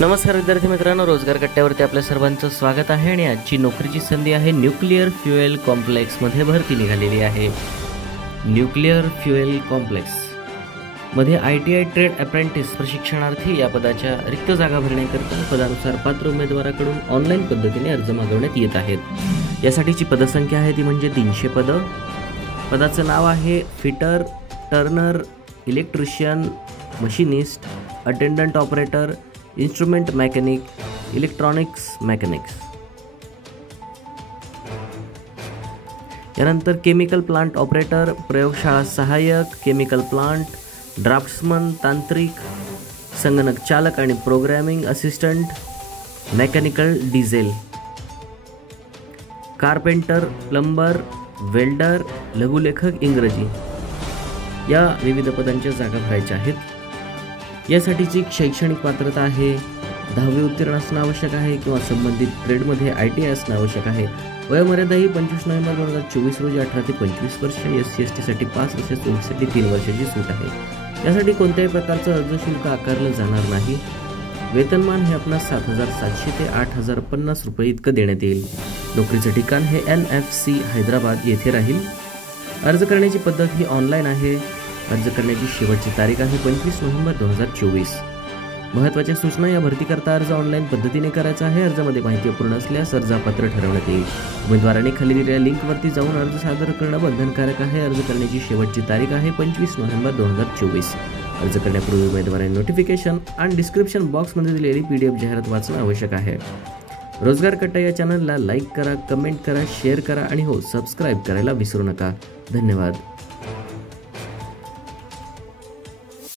नमस्कार विद्यार्थी मित्रांनो, रोजगार कट्ट्यावरती आपल्या सर्वांचं स्वागत आहे। आणि आजची नोकरीची संधी आहे न्यूक्लिअर फ्युएल कॉम्प्लेक्समध्ये भरती निघालेली आहे। न्यूक्लिअर फ्युएल कॉम्प्लेक्स मध्ये ITI ट्रेड अप्रेंटिस प्रशिक्षणार्थी या पदाच्या रिक्त जागा भरण्याकरता पदानुसार पात्र उमेदवाराकडून ऑनलाईन पद्धतीने अर्ज मागवण्यात येत आहेत। यासाठीची पदसंख्या आहे ती म्हणजे 300 पद। पदाचं नाव आहे fitter, turner, electrician, machinist, attendant operator, instrument mechanic, electronics mechanics. यानंतर केमिकल प्लांट ऑपरेटर, प्रयोगशाळा सहाय्यक, केमिकल प्लांट, ड्राफ्ट्समन, तांत्रिक, संगणक चालक आणि programming assistant, mechanical diesel, carpenter, plumber, welder, लघुलेखक इंग्रजी या विविध पदांच्या जागा भरायच्या आहेत। यासाठीची शैक्षणिक पात्रता आहे 10वी उत्तीर्ण असणं आवश्यक आहे किंवा संबंधित ट्रेडमध्ये ITI असणं आवश्यक आहे। वयोमर्यादा ही 25 नोव्हेंबर 2024 रोजी 18 ते 25 वर्ष, SC ST साठी 5 वर्ष, ओबीसीसाठी 3 वर्षाची सूट आहे। यासाठी कोणत्याही प्रकारचं अर्ज शुल्क आकारलं जाणार नाही। वेतनमान हे आपणास 7,700 ते 8,050 रुपये इतकं देण्यात येईल। नोकरीचं ठिकाण हे NFC हैदराबाद येथे राहील। अर्ज करण्याची पद्धत ही ऑनलाईन आहे। अर्ज करण्याची शेवटची तारीख आहे 25 नोव्हेंबर 2024। महत्त्वाच्या सूचना, या भरतीकरता अर्ज ऑनलाईन पद्धतीने करायचा आहे। अर्जामध्ये माहिती अपूर्ण असल्यास अर्ज अपात्र ठरवण्यात येईल। उमेदवारांनी खाली दिलेल्या लिंकवरती जाऊन अर्ज सादर करणं बंधनकारक आहे। अर्ज करण्याची शेवटची तारीख आहे 25 नोव्हेंबर 2024। अर्ज करण्यापूर्वी उमेदवारांनी नोटिफिकेशन आणि डिस्क्रिप्शन बॉक्समध्ये दिलेली PDF जाहिरात वाचणं आवश्यक आहे। रोजगार कट्टा या चॅनलला लाईक करा, कमेंट करा, शेअर करा आणि सबस्क्राईब करायला विसरू नका। धन्यवाद।